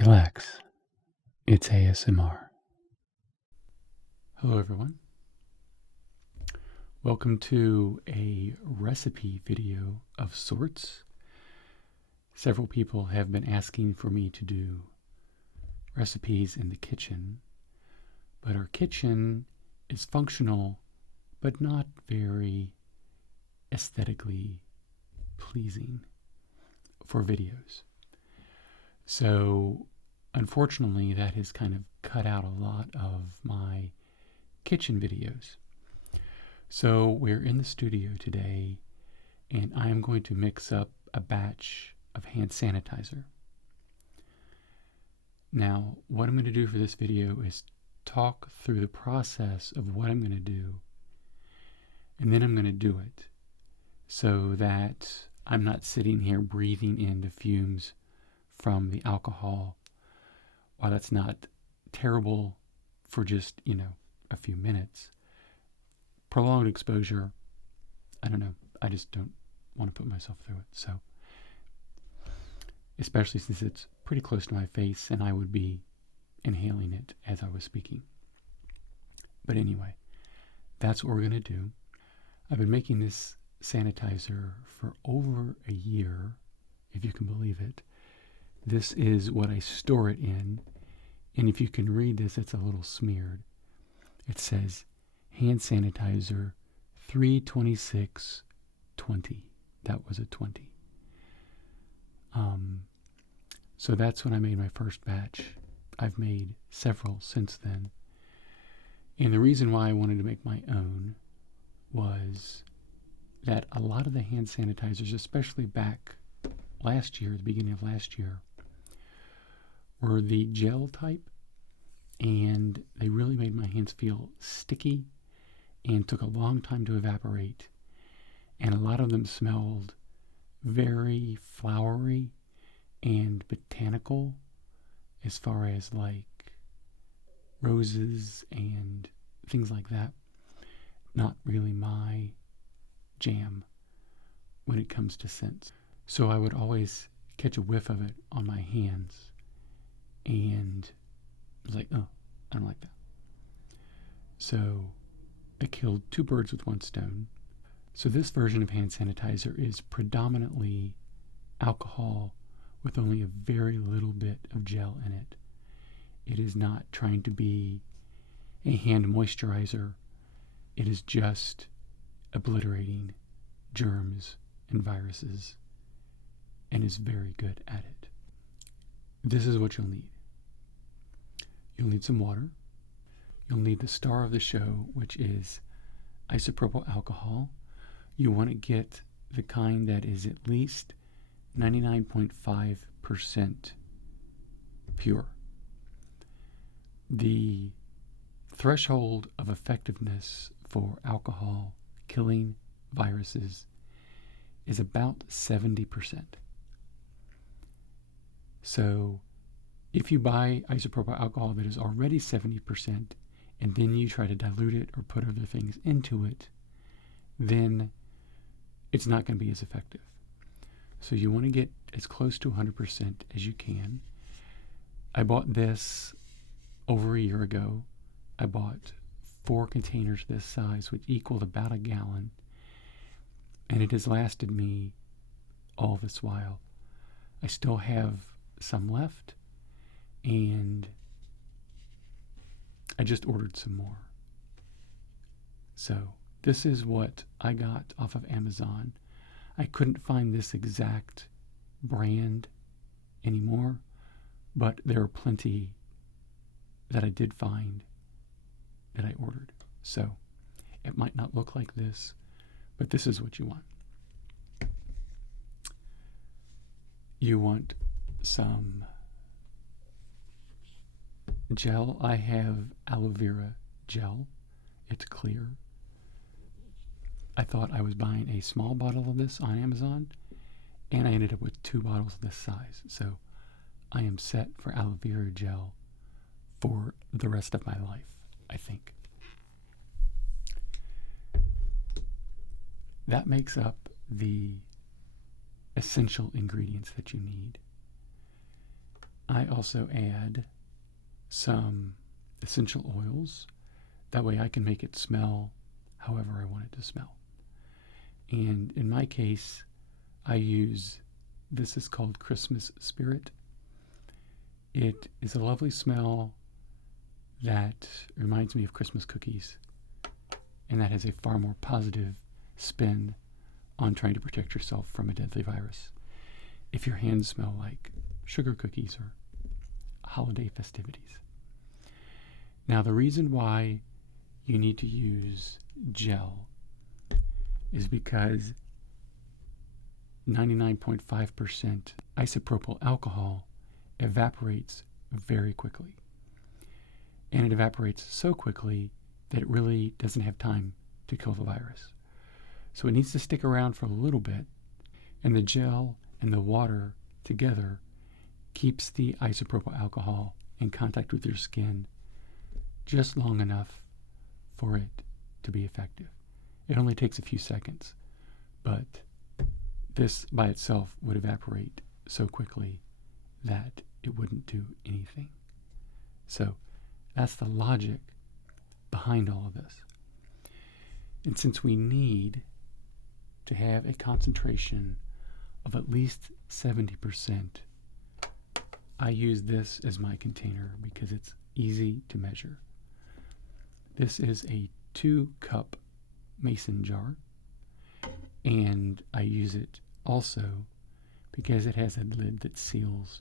Relax. It's ASMR. Hello, everyone. Welcome to a recipe video of sorts. Several people have been asking for me to do recipes in the kitchen, but our kitchen is functional, but not very aesthetically pleasing for videos. So unfortunately, that has kind of cut out a lot of my kitchen videos. So we're in the studio today, and I am going to mix up a batch of hand sanitizer. Now, what I'm going to do for this video is talk through the process of what I'm going to do, and then I'm going to do it so that I'm not sitting here breathing in the fumes from the alcohol. While that's not terrible for just, a few minutes, prolonged exposure, I don't know, I just don't want to put myself through it. So, especially since it's pretty close to my face and I would be inhaling it as I was speaking. But anyway, that's what we're going to do. I've been making this sanitizer for over a year, if you can believe it. This is what I store it in, and if you can read this, it's a little smeared. It says hand sanitizer 32620. That was a 20. So that's when I made my first batch. I've made several since then. And the reason why I wanted to make my own was that a lot of the hand sanitizers, especially back last year, the beginning of last year, were the gel type, and they really made my hands feel sticky and took a long time to evaporate. And a lot of them smelled very flowery and botanical, as far as like roses and things like that. Not really my jam when it comes to scents. So I would always catch a whiff of it on my hands and I was like, oh, I don't like that. So I killed two birds with one stone. So this version of hand sanitizer is predominantly alcohol with only a very little bit of gel in it. It is not trying to be a hand moisturizer. It is just obliterating germs and viruses and is very good at it. This is what you'll need. You'll need some water. You'll need the star of the show, which is isopropyl alcohol. You want to get the kind that is at least 99.5% pure. The threshold of effectiveness for alcohol killing viruses is about 70%. So if you buy isopropyl alcohol that is already 70% and then you try to dilute it or put other things into it, then it's not going to be as effective. So you want to get as close to 100% as you can. I bought this over a year ago. I bought 4 containers this size, which equaled about a gallon, and it has lasted me all this while. I still have some left, and I just ordered some more. So this is what I got off of Amazon. I couldn't find this exact brand anymore, but there are plenty that I did find that I ordered. So it might not look like this, but this is what you want. You want some gel. I have aloe vera gel. It's clear. I thought I was buying a small bottle of this on Amazon, and I ended up with 2 bottles this size. So I am set for aloe vera gel for the rest of my life, I think. That makes up the essential ingredients that you need. I I also add some essential oils. That way I can make it smell however I want it to smell. And in my case, this is called Christmas Spirit. It is a lovely smell that reminds me of Christmas cookies, and that has a far more positive spin on trying to protect yourself from a deadly virus. If your hands smell like sugar cookies or holiday festivities. Now, the reason why you need to use gel is because 99.5% isopropyl alcohol evaporates very quickly. And it evaporates so quickly that it really doesn't have time to kill the virus. So it needs to stick around for a little bit, and the gel and the water together keeps the isopropyl alcohol in contact with your skin just long enough for it to be effective. It only takes a few seconds, but this by itself would evaporate so quickly that it wouldn't do anything. So that's the logic behind all of this. And since we need to have a concentration of at least 70%, I use this as my container because it's easy to measure. This is a 2-cup mason jar, and I use it also because it has a lid that seals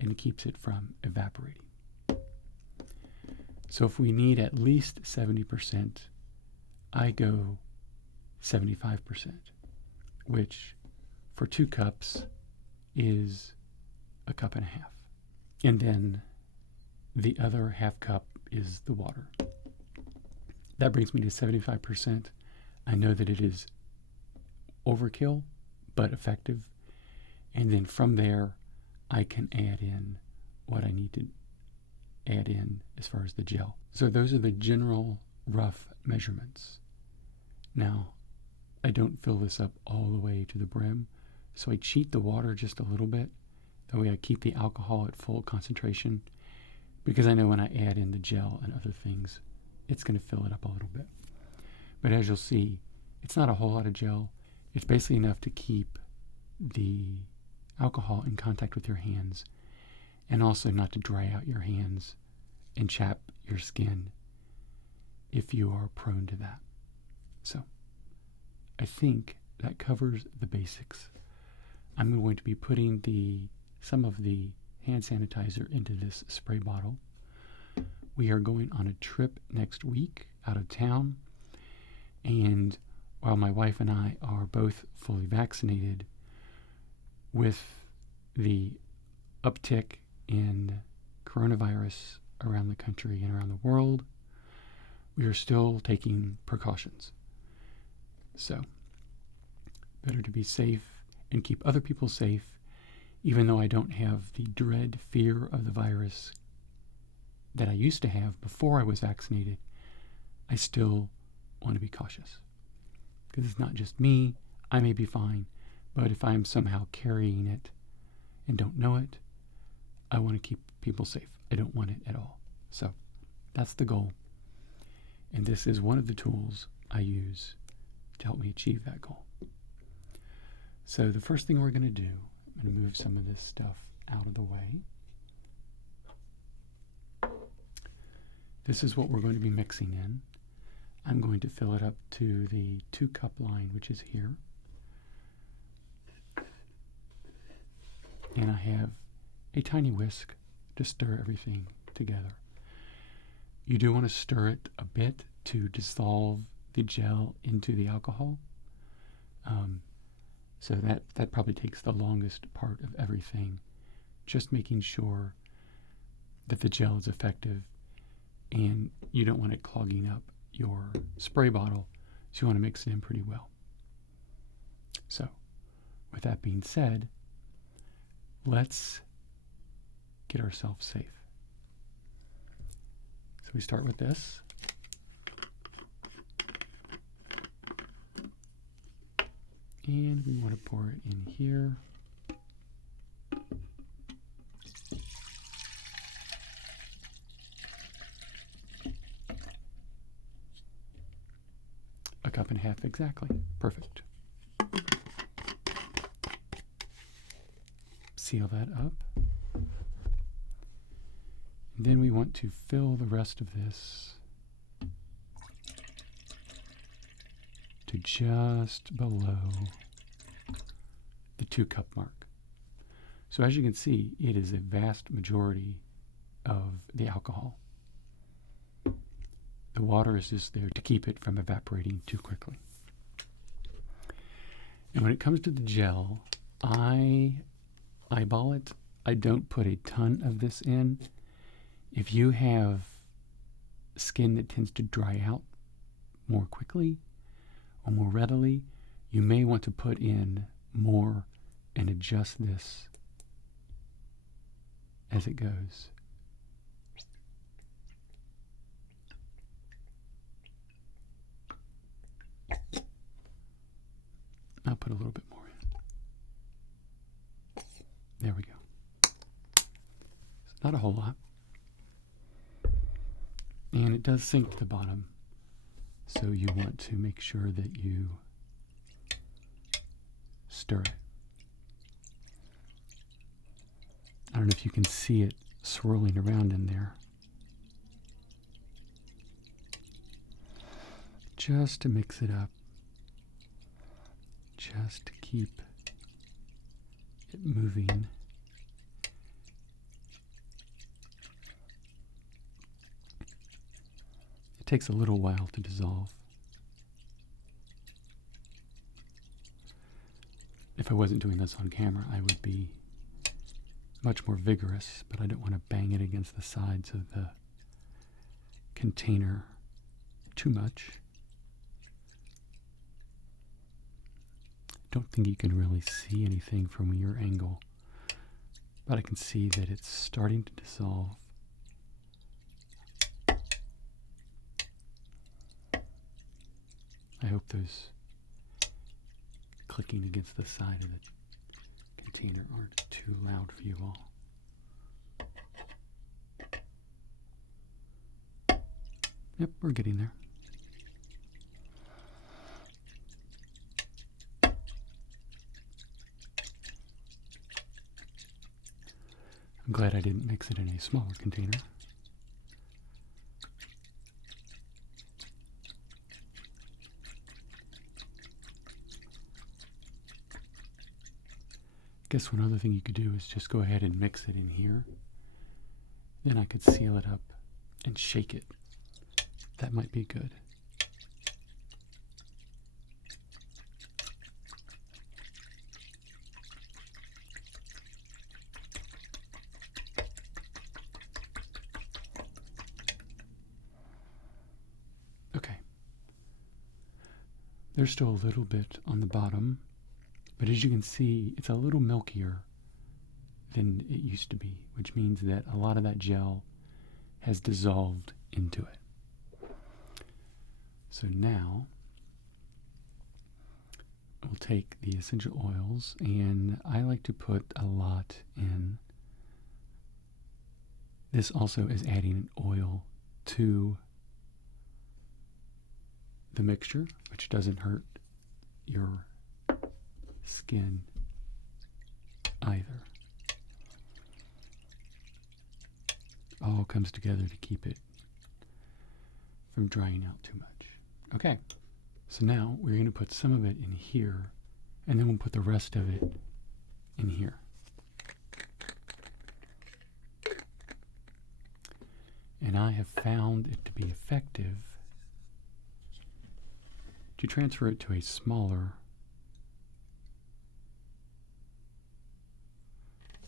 and keeps it from evaporating. So if we need at least 70%, I go 75%, which for 2 cups is a cup and a half. And then the other half cup is the water. That brings me to 75%. I know that it is overkill, but effective. And then from there, I can add in what I need to add in as far as the gel. So those are the general rough measurements. Now, I don't fill this up all the way to the brim, so I cheat the water just a little bit. That way I keep the alcohol at full concentration, because I know when I add in the gel and other things, it's going to fill it up a little bit. But as you'll see, it's not a whole lot of gel. It's basically enough to keep the alcohol in contact with your hands, and also not to dry out your hands and chap your skin if you are prone to that. So I think that covers the basics. I'm going to be putting some of the hand sanitizer into this spray bottle. We are going on a trip next week out of town, and while my wife and I are both fully vaccinated, with the uptick in coronavirus around the country and around the world, we are still taking precautions. So, better to be safe and keep other people safe, even though I don't have the dread fear of the virus that I used to have before I was vaccinated. I still want to be cautious, because it's not just me. I may be fine, but if I'm somehow carrying it and don't know it, I want to keep people safe. I don't want it at all. So that's the goal. And this is one of the tools I use to help me achieve that goal. So the first thing we're going to do, I'm going to move some of this stuff out of the way. This is what we're going to be mixing in. I'm going to fill it up to the 2-cup line, which is here. And I have a tiny whisk to stir everything together. You do want to stir it a bit to dissolve the gel into the alcohol. So that probably takes the longest part of everything. Just making sure that the gel is effective, and you don't want it clogging up your spray bottle, so you want to mix it in pretty well. So, with that being said, let's get ourselves safe. So we start with this. And we want to pour it in here. cup and a half exactly. Perfect. Seal that up. And then we want to fill the rest of this to just below the 2-cup mark. So as you can see, it is a vast majority of the alcohol. The water is just there to keep it from evaporating too quickly. And when it comes to the gel, I eyeball it. I don't put a ton of this in. If you have skin that tends to dry out more quickly or more readily, you may want to put in more and adjust this as it goes. I'll put a little bit more in. There we go. It's not a whole lot. And it does sink to the bottom, so you want to make sure that you stir it. I don't know if you can see it swirling around in there. Just to mix it up. Just to keep it moving. It takes a little while to dissolve. If I wasn't doing this on camera, I would be much more vigorous, but I don't want to bang it against the sides of the container too much. Don't think you can really see anything from your angle, but I can see that it's starting to dissolve. I hope those clicking against the side of the container aren't too loud for you all. Yep, we're getting there. I'm glad I didn't mix it in a smaller container. I guess one other thing you could do is just go ahead and mix it in here. Then I could seal it up and shake it. That might be good. Okay. There's still a little bit on the bottom. But as you can see, it's a little milkier than it used to be, which means that a lot of that gel has dissolved into it. So now we'll take the essential oils, and I like to put a lot in. This also is adding an oil to the mixture, which doesn't hurt your skin either. All comes together to keep it from drying out too much. Okay, so now we're going to put some of it in here, and then we'll put the rest of it in here. And I have found it to be effective to transfer it to a smaller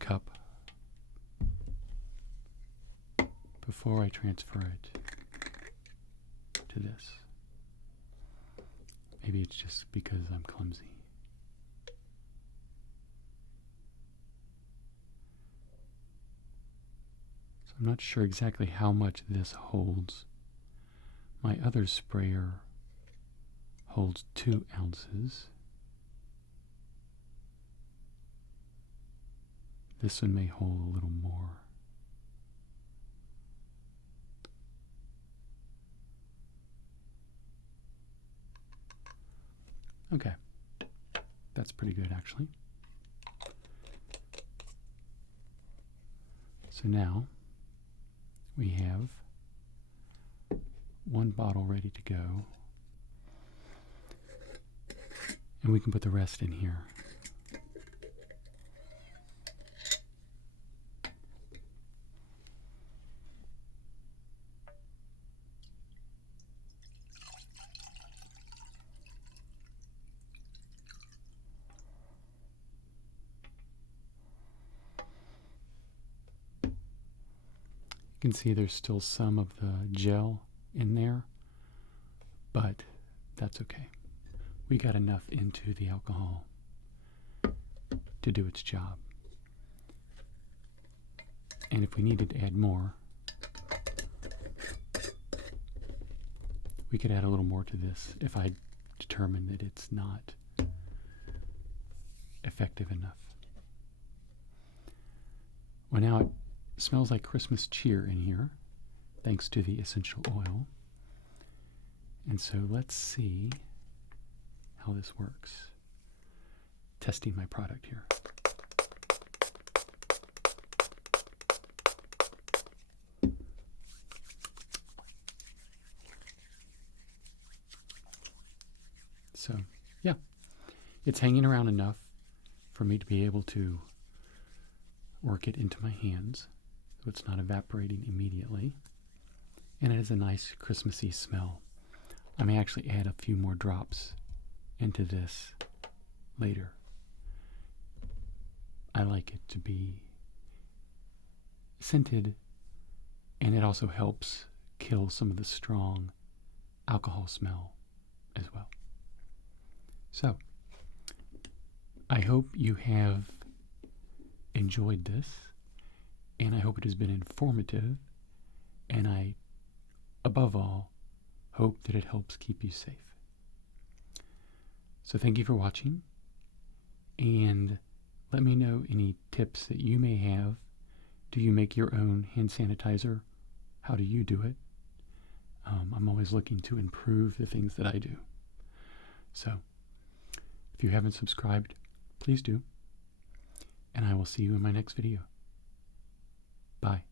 cup before I transfer it to this. Maybe it's just because I'm clumsy. So I'm not sure exactly how much this holds. My other sprayer holds 2 ounces. This one may hold a little more. Okay, that's pretty good actually. So now we have one bottle ready to go, and we can put the rest in here. You can see there's still some of the gel in there, but that's okay. We got enough into the alcohol to do its job. And if we needed to add more, we could add a little more to this if I determine that it's not effective enough. Well, now it smells like Christmas cheer in here, thanks to the essential oil. And so let's see how this works. Testing my product here. So, yeah, it's hanging around enough for me to be able to work it into my hands, so it's not evaporating immediately. And it has a nice Christmassy smell. I may actually add a few more drops into this later. I like it to be scented, and it also helps kill some of the strong alcohol smell as well. So, I hope you have enjoyed this, and I hope it has been informative, and I, above all, hope that it helps keep you safe. So thank you for watching, and let me know any tips that you may have. Do you make your own hand sanitizer? How do you do it? I'm always looking to improve the things that I do. So, if you haven't subscribed, please do. And I will see you in my next video. Bye.